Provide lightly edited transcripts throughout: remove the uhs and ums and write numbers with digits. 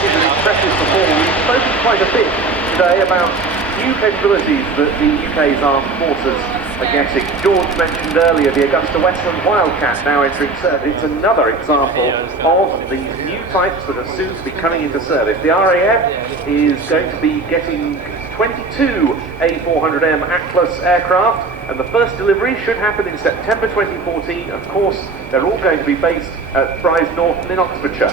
is an impressive performance. We've spoken quite a bit today about new capabilities that the UK's armed forces are getting. George mentioned earlier the Augusta Westland Wildcat now entering service. It's another example of these new types that are soon to be coming into service. The RAF is going to be getting 22 A400M Atlas aircraft, and the first delivery should happen in September 2014. Of course, they're all going to be based at Fry's Norton in Oxfordshire.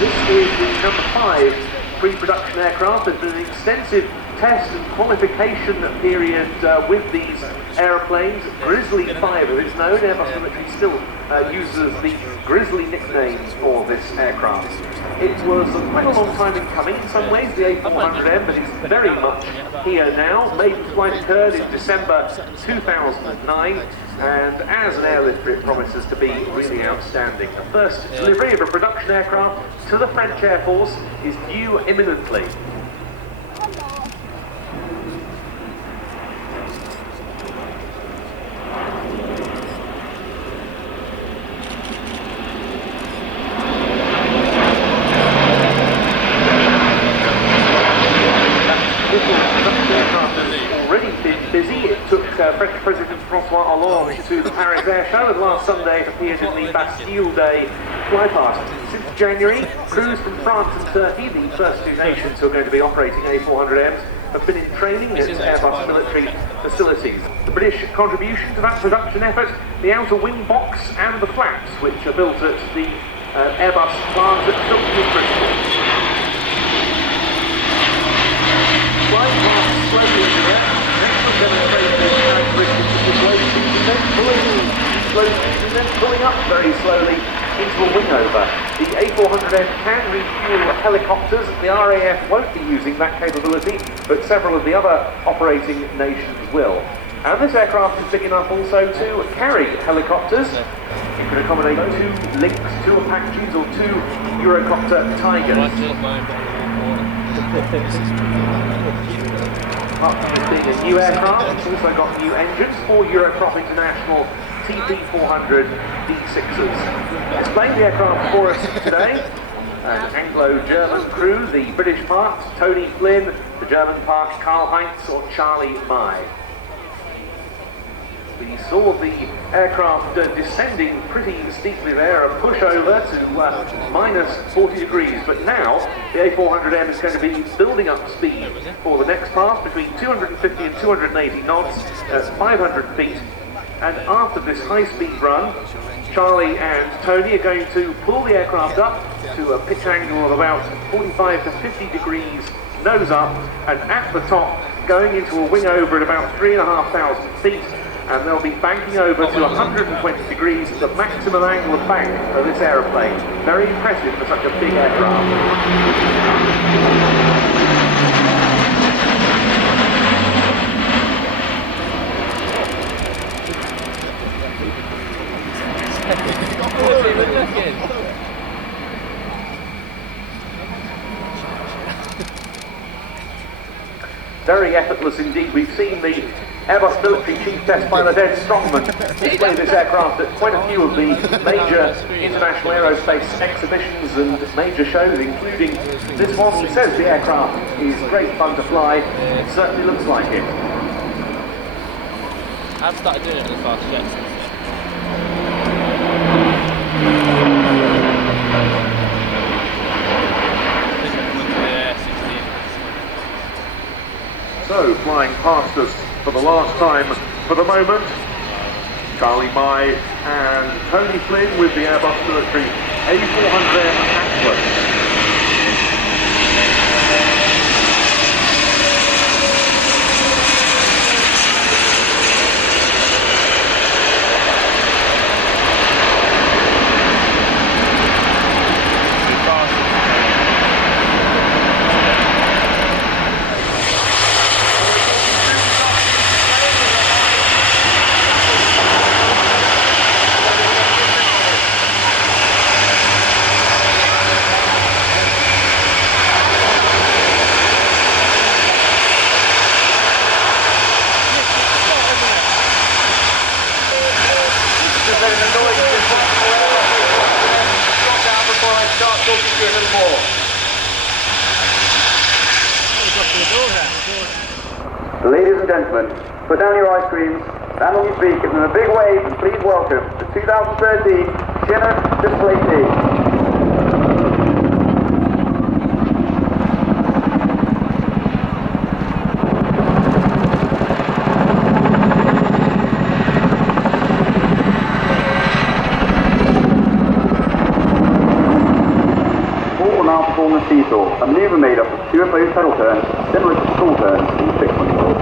This is the number 5 pre-production aircraft. There's been an extensive test and qualification period with these aeroplanes. Grizzly 5 as it's known. Airbus military still uses the Grizzly nickname for this aircraft. It was quite a long time in coming in some ways, the A400M, but it's very much here now. Maiden flight occurred in December 2009, and as an airlifter it promises to be really outstanding. The first delivery of a production aircraft to the French Air Force is due imminently. French President François Hollande to the Paris Airshow, and last Sunday it appeared in the Bastille Day flypast. Since January, crews from France and Turkey, the first two nations who are going to be operating A400Ms, have been in training at Airbus military facilities. The British contribution to that production effort, the outer wing box and the flaps, which are built at the Airbus plant at Chinook in Bristol. Flying past slowly into the air. And then pulling up very slowly into a wingover. The A400M can refuel helicopters. The RAF won't be using that capability, but several of the other operating nations will. And this aircraft is big enough also to carry helicopters. It can accommodate 2 Lynx, 2 Apaches or 2 Eurocopter Tigers. Apart from being a new aircraft, it's also got new engines, 4 Eurocrop International TP400 D6s. Displaying the aircraft for us today, an Anglo-German crew, the British part, Tony Flynn, the German part, Karl-Heinz or Charlie Mai. We saw the aircraft descending pretty steeply there, a pushover to minus 40 degrees, but now the A400M is going to be building up speed for the next pass between 250 and 280 knots at 500 feet. And after this high-speed run, Charlie and Tony are going to pull the aircraft up to a pitch angle of about 45 to 50 degrees, nose up, and at the top, going into a wing over at about 3,500 feet, and they'll be banking over to 120 degrees, the maximum angle of bank of this aeroplane. Very impressive for such a big aircraft. Very effortless indeed. We've seen the Airbus military chief test pilot Ed Strongman display this aircraft at quite a few of the major international aerospace exhibitions and major shows, including this one. He says the aircraft is great fun to fly. It certainly looks like it. I've started doing it on the fast jets. So, flying past us for the last time for the moment, Charlie Mai and Tony Flynn with the Airbus military A400M Atlas. Ladies and gentlemen, put down your ice creams, stand on your feet, give them a big wave, and please welcome the 2013 Chinook display team. Perform the seesaw, a manoeuvre made up of two opposed pedal turns, similar to school turns in the fixed control.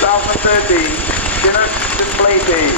2013 Chinook display team.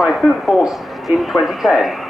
Typhoon force in 2010.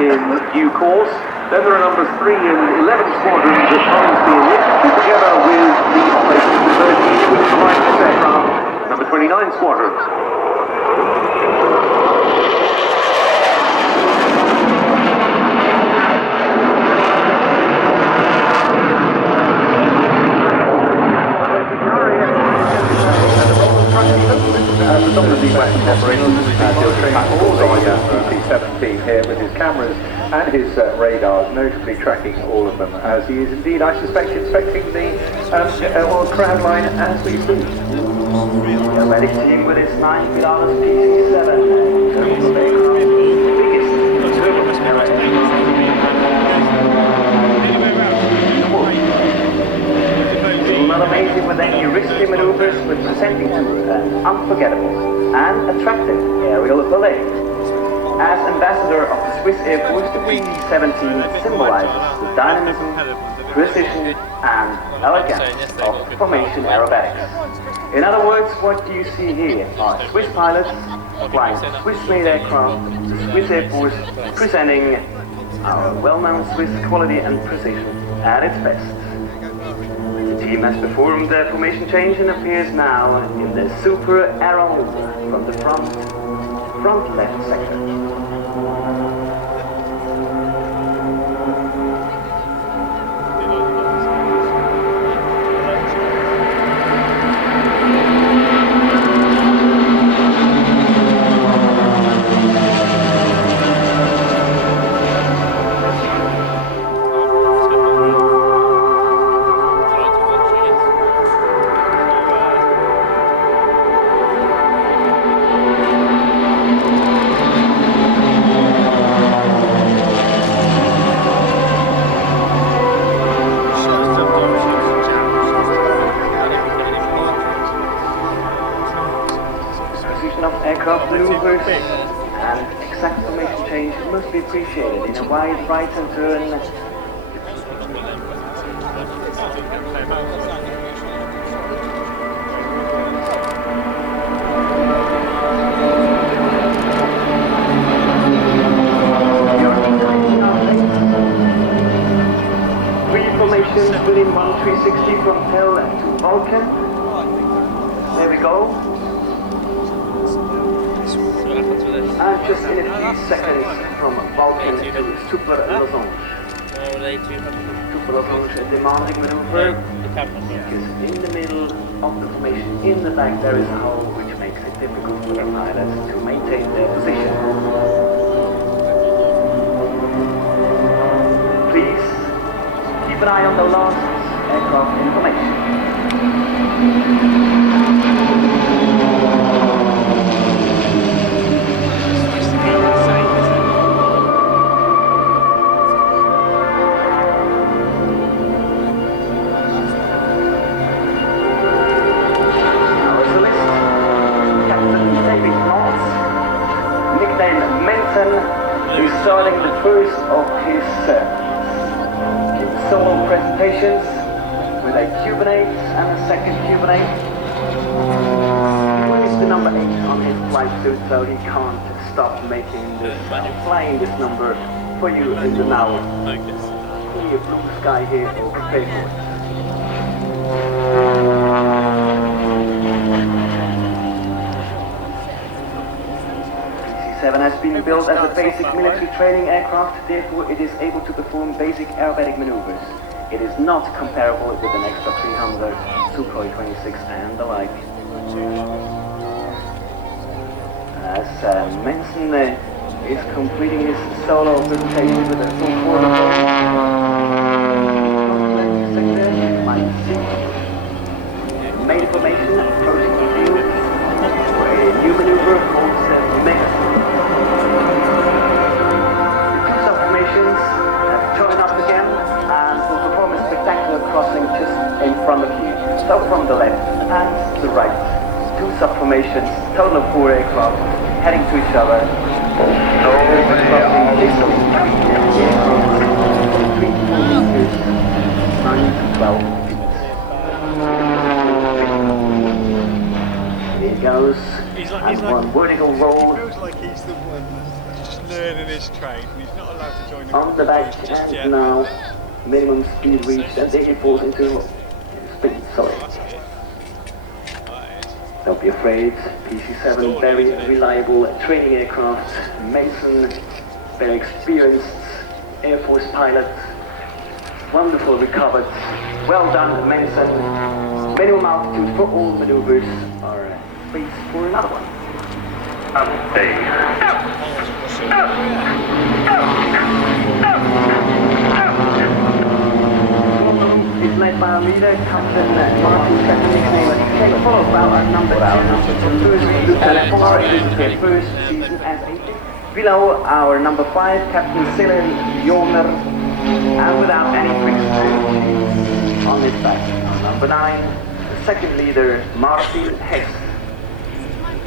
In due course. Then there are numbers 3 and 11 squadrons at times being linked together with the Operations 13, which provides this aircraft, number 29 squadron. Predominantly Western operations, he'll train the DC-17 here with his cameras and his radars, notably tracking all of them, as he is indeed, I suspect, inspecting the crowd line as we speak. The medic team with its 9 Pilatus PC-7. Not amazing with any risky maneuvers, but presenting to an unforgettable and attractive aerial ballet. As ambassador of the Swiss Air Force, the PC-17 symbolizes the dynamism, precision, and elegance of formation aerobatics. In other words, what you see here are Swiss pilots flying Swiss-made aircraft, the Swiss Air Force presenting our well-known Swiss quality and precision at its best. team has performed the formation change and appears now in the super arrow from the front left sector. Aircraft maneuvers and exact formation change must be appreciated in a wide right-hand turn. Reformations within 1360 from HARL to Vulcan. There we go. And just in a few seconds from Vulcan to Super Losange. Super Losange, a demanding maneuver. Because in the middle of the formation, in the back, there is a hole which makes it difficult for the pilots to maintain their position. Please keep an eye on the last aircraft information. He's starting the first of his solo presentations with a Cubanate and a second Cubanate. He is the number 8 on his flight suit, so he can't stop making this, flying this number for you in the now. Clear blue sky here in Fairport. 7 has been built as a basic military training aircraft, therefore it is able to perform basic aerobatic maneuvers. It is not comparable with an extra 300, Sukhoi 26 and the like. As Manson is completing his solo presentation with a full quarter sector, you might see main formation approaching the field for a new maneuver called Manson. Join up again and will perform a spectacular crossing just in front of you. So from the left and the right, 2 subformations, total of 4 aircraft heading to each other. Crossing easily between 3 to 4 meters, 9 to 12 feet. Here he goes, and one vertical roll. Learning his trade, and he's not allowed to join on the back, and now minimum speed reached, and there he falls into speed. Sorry. Don't be afraid. PC-7, very reliable training aircraft. Mason, very experienced Air Force pilot. Wonderful recovered. Well done, Mason. Minimum altitude for all maneuvers are based for another one. It's led by our leader, Captain Martin, second nickname, followed by our number 2, Lieutenant Morris, first season as a below our number 5, Captain Celine Jorner, and without any tricks on his back. Number 9, the second leader, Martin Hess.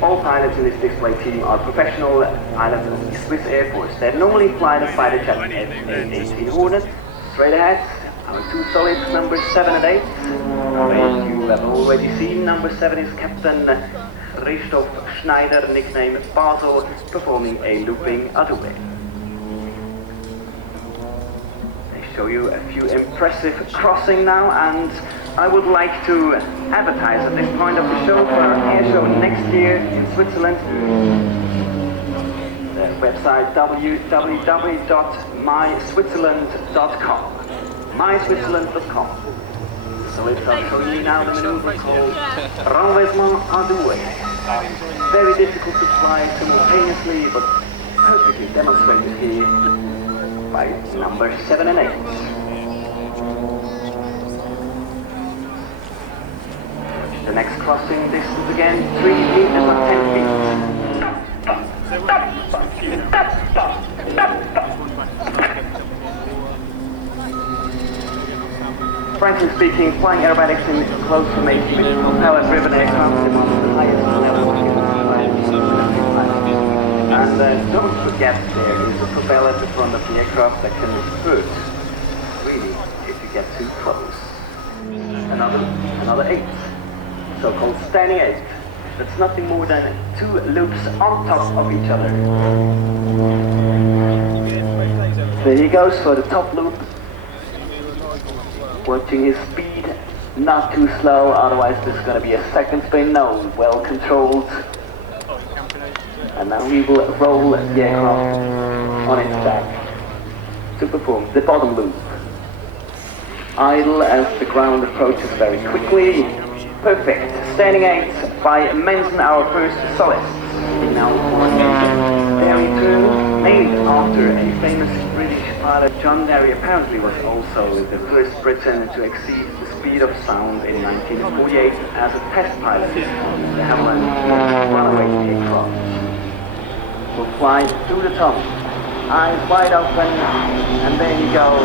All pilots in this display team are professional pilots of the Swiss Air Force. They normally fly the fighter jet F-18 Hornet. Straight ahead, our 2 solids, numbers 7 and 8. You have already seen, number 7 is Captain Christoph Schneider, nicknamed Basel, performing a looping autoway. They show you a few impressive crossing now, and I would like to advertise at this point of the show for our air show next year in Switzerland. The website www.myswitzerland.com. myswitzerland.com. So let's start showing you now the maneuver called renversement à deux. Very difficult to fly simultaneously, but perfectly demonstrated here by number 7 and 8. The next crossing distance again, 3 meters and 10 feet. Frankly speaking, flying aerobatics in close formation with propeller-driven aircraft is one of the highest level of human flight. And don't forget, there is a propeller at the front of the aircraft that can hurt, really, if you get too close. Another 8. So-called standing 8. That's nothing more than 2 loops on top of each other. There he goes for the top loop. Watching his speed, not too slow, otherwise there's going to be a second spin. No, well controlled. And now we will roll the aircraft on its back to perform the bottom loop. Idle as the ground approaches very quickly. Perfect. Standing 8 by Mensen, our first soloist. Now, Derry turn, named after a famous British pilot. John Derry apparently was also the first Briton to exceed the speed of sound in 1948 as a test pilot on the Havilland runaway aircraft. Will fly through the tunnel, eyes wide open, and there you go.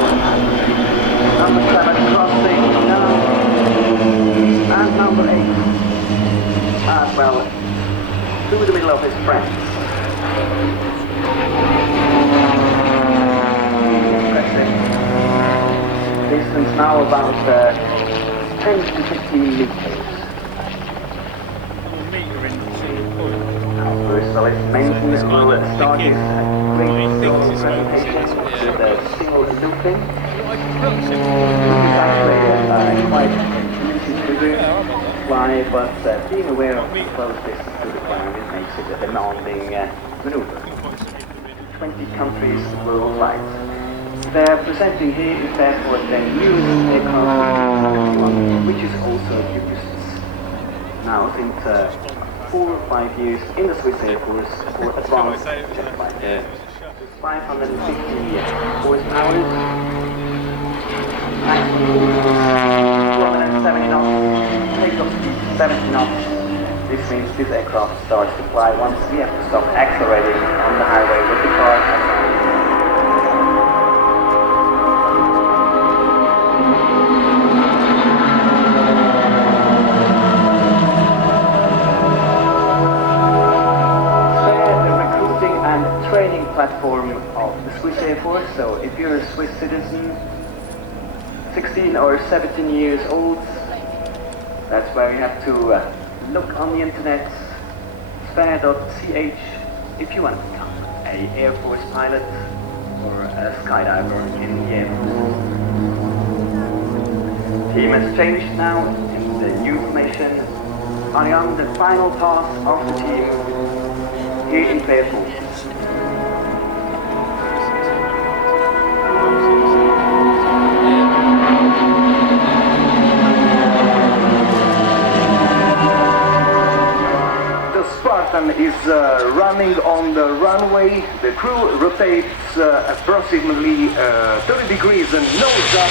Number 7 crossing now, and number 8 as well through the middle of his friends. Distance now about 10 to 15 meters. First, so let's mention that we'll start his great presentation with a single looping. This is actually quite easy to do, fly, but being aware of the close distance to the ground, it makes it a demanding maneuver. 20 countries worldwide. They're presenting here is therefore the newest aircraft, which is also used now since 4 or 5 years in the Swiss Air Force for advanced jet flight. 550 horsepower, maximum 270 knots, takeoff speed 70 knots. This means this aircraft starts to fly once we have to stop accelerating on the highway with the car. Training platform of the Swiss Air Force. So if you're a Swiss citizen, 16 or 17 years old, that's where you have to look on the internet, spare.ch, if you want to become an Air Force pilot or a skydiver in the Air Force. Team has changed now in the new formation. I am the final pass of the team here in Air Force. Spartan is running on the runway. The crew rotates approximately 30 degrees and nose up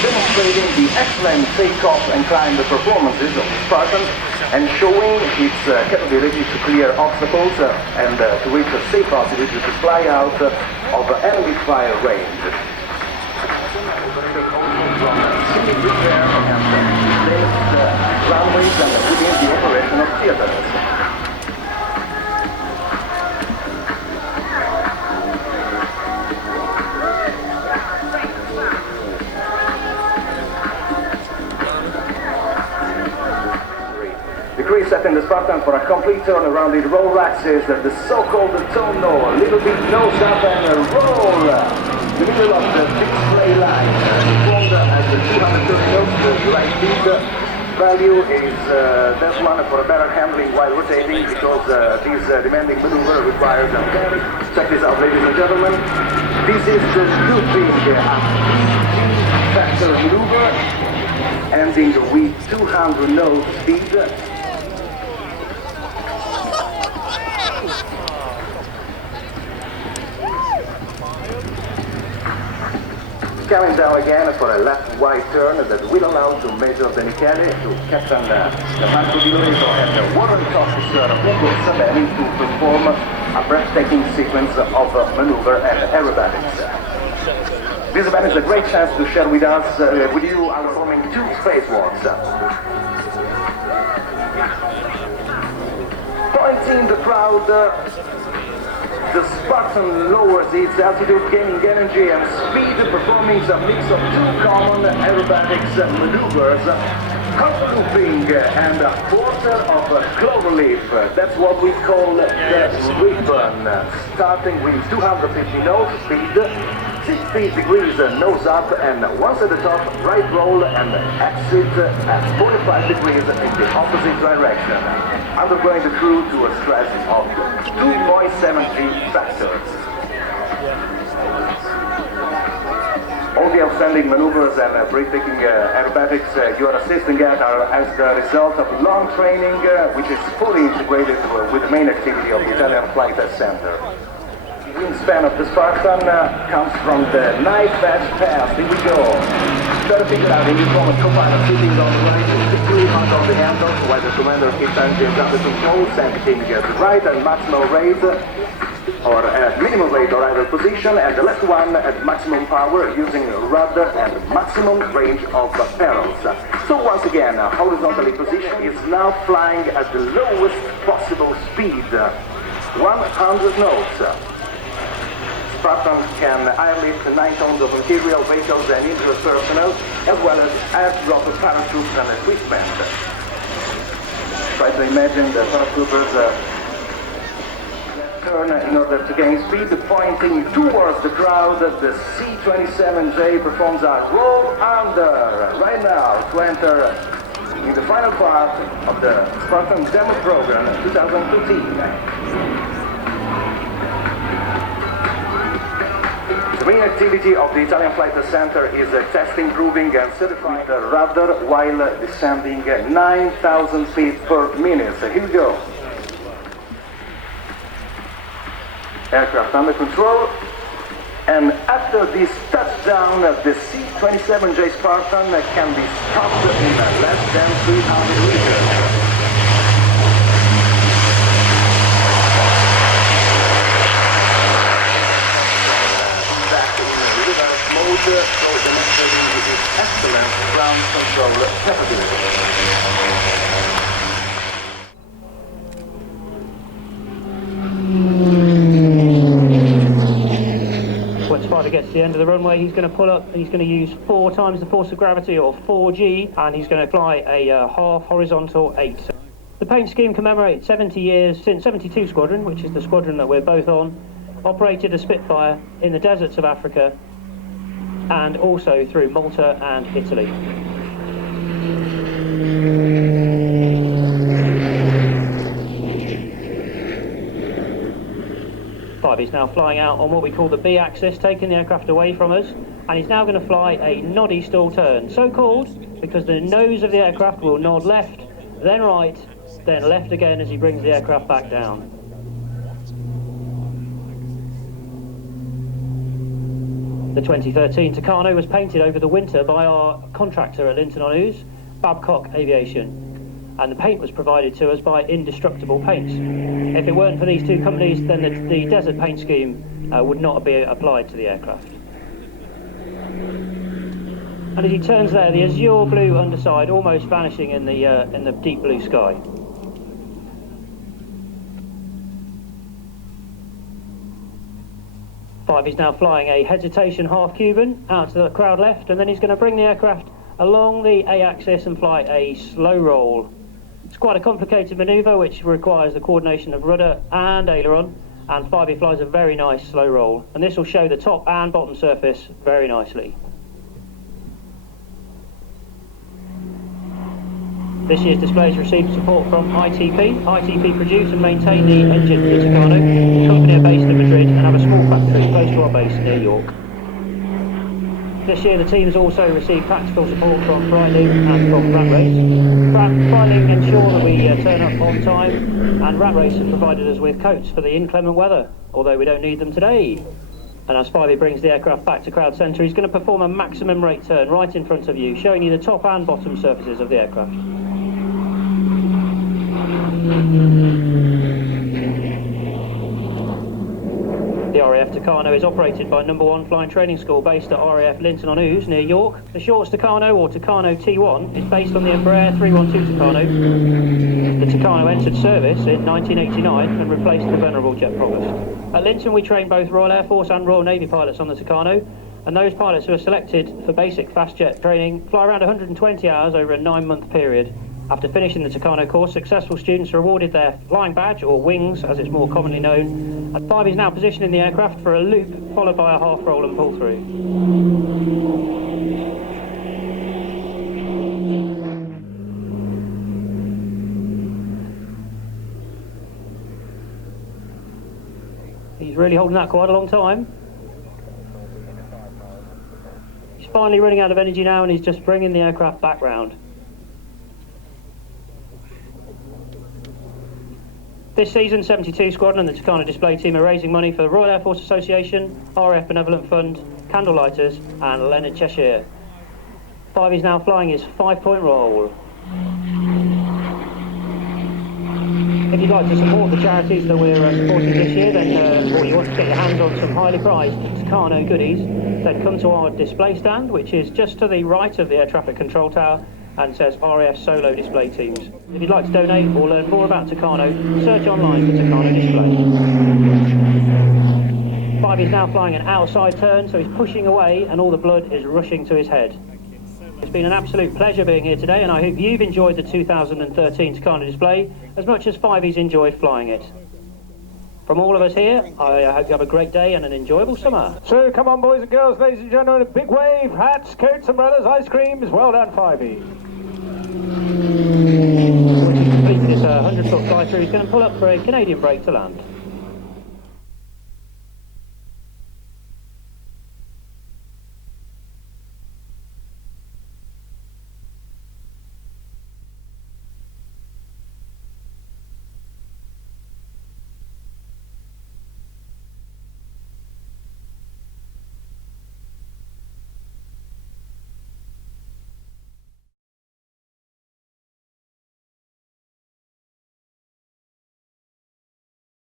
demonstrating the excellent takeoff and climb performances of Spartan and showing its capability to clear obstacles and to reach a safe altitude to fly out of enemy fire range. Runways and within the operation of theaters. The crew set in the Spartan for a complete turn around the roll axis, the so-called tonneau, a little bit nose up and a roll. the middle of the display line, formed at the 230 knots, the right speed. Value is that one for better handling while rotating, because this demanding maneuver requires a very... Check this out, ladies and gentlemen. This is the looping factor maneuver, ending with 200 knot speed. Coming down again for a left-wide turn that will allow to measure the Michele to Captain Marco Di Lorenzo and the warrant officer Ugo Sabelli to perform a breathtaking sequence of maneuver and aerobatics. This event is a great chance to share with us, with you, our performing two spacewalks. Pointing the crowd, the Spartan lowers its altitude, gaining energy and speed, performing a mix of two common aerobatics maneuvers, half looping and a quarter of cloverleaf. That's what we call the ribbon, starting with 250 knots speed, 60 degrees nose up, and once at the top, right roll and exit at 45 degrees in the opposite direction, undergoing the crew to a stress of 2.7 factors. All the outstanding maneuvers and breathtaking aerobatics you are assisting at are as the result of long training, which is fully integrated with the main activity of the Italian Flight Center. The wingspan of the Spartan comes from the night batch pass. Here we go. Try to figure out in this moment, co-pilot sitting on the right, securely out of the handles, while the commander keeps engines under control, setting the right and maximum rate, or at minimum rate or idle position, and the left one at maximum power using rudder and maximum range of barrels. So once again, horizontally positioned, is now flying at the lowest possible speed, 100 knots. Spartan can airlift 9 tons of material, vehicles and injured personnel, as well as air-drop parachutes and equipment. Try to imagine the paratroopers turn in order to gain speed, pointing towards the crowd. The C-27J performs a roll under right now to enter in the final part of the Spartan demo program 2013. The main activity of the Italian Flight Center is testing, proving and certifying the rudder while descending 9,000 feet per minute. Here we go. Aircraft under control. And after this touchdown, the C-27J Spartan can be stopped in less than 300 meters. So demonstrating its excellent ground control capability. When Spider gets to the end of the runway, he's going to pull up, he's going to use 4 times the force of gravity, or 4G, and he's going to fly a half horizontal 8. The paint scheme commemorates 70 years since 72 Squadron, which is the squadron that we're both on, operated a Spitfire in the deserts of Africa, and also through Malta and Italy. He's now flying out on what we call the B axis, taking the aircraft away from us, and he's now going to fly a noddy stall turn, so called because the nose of the aircraft will nod left, then right, then left again as he brings the aircraft back down. The 2013 Tucano was painted over the winter by our contractor at Linton-on-Ouse, Babcock Aviation, and the paint was provided to us by Indestructible Paints. If it weren't for these two companies, then the desert paint scheme would not be applied to the aircraft. And as he turns there, the azure blue underside almost vanishing in the deep blue sky. He's now flying a hesitation half Cuban out to the crowd left, and then he's going to bring the aircraft along the A-axis and fly a slow roll. It's quite a complicated manoeuvre which requires the coordination of rudder and aileron, and Fivey flies a very nice slow roll, and this will show the top and bottom surface very nicely. This year's displays received support from ITP. ITP produce and maintain the engine for the Tucano. The company are based in Madrid and have a small factory close to our base near York. This year the teams also received tactical support from FLYNN and from Rat Race. FLYNN ensure that we turn up on time, and Rat Race have provided us with coats for the inclement weather, although we don't need them today. And as Fivey brings the aircraft back to crowd centre, he's going to perform a maximum rate turn right in front of you, showing you the top and bottom surfaces of the aircraft. The RAF Tucano is operated by No. 1 Flying Training School based at RAF Linton-on-Ouse near York. The short Tucano, or Tucano T1, is based on the Embraer 312 Tucano. The Tucano entered service in 1989 and replaced the venerable jet provost. At Linton we train both Royal Air Force and Royal Navy pilots on the Tucano, and those pilots who are selected for basic fast jet training fly around 120 hours over a 9-month period. After finishing the Tucano course, successful students are awarded their flying badge, or wings as it's more commonly known, and Fivey is now positioning the aircraft for a loop followed by a half roll and pull through. He's really holding that quite a long time. He's finally running out of energy now, and he's just bringing the aircraft back round. This season, 72 Squadron and the Tucano display team are raising money for the Royal Air Force Association, RAF Benevolent Fund, Candlelighters and Leonard Cheshire. Fivey's now flying his 5-point roll. If you'd like to support the charities that we're supporting this year, then, or you want to get your hands on some highly prized Tucano goodies, then come to our display stand, which is just to the right of the air traffic control tower, and says RAF Solo Display Teams. If you'd like to donate or learn more about Tucano, search online for Tucano Display. Fivey's now flying an outside turn, so he's pushing away and all the blood is rushing to his head. It's been an absolute pleasure being here today, and I hope you've enjoyed the 2013 Tucano display as much as Fivey's enjoyed flying it. From all of us here, I hope you have a great day and an enjoyable summer. So come on, boys and girls, ladies and gentlemen, a big wave, hats, coats, umbrellas, ice creams. Well done, Fivey. Once he's completed his 100-foot fly through, he's going to pull up for a Canadian break to land.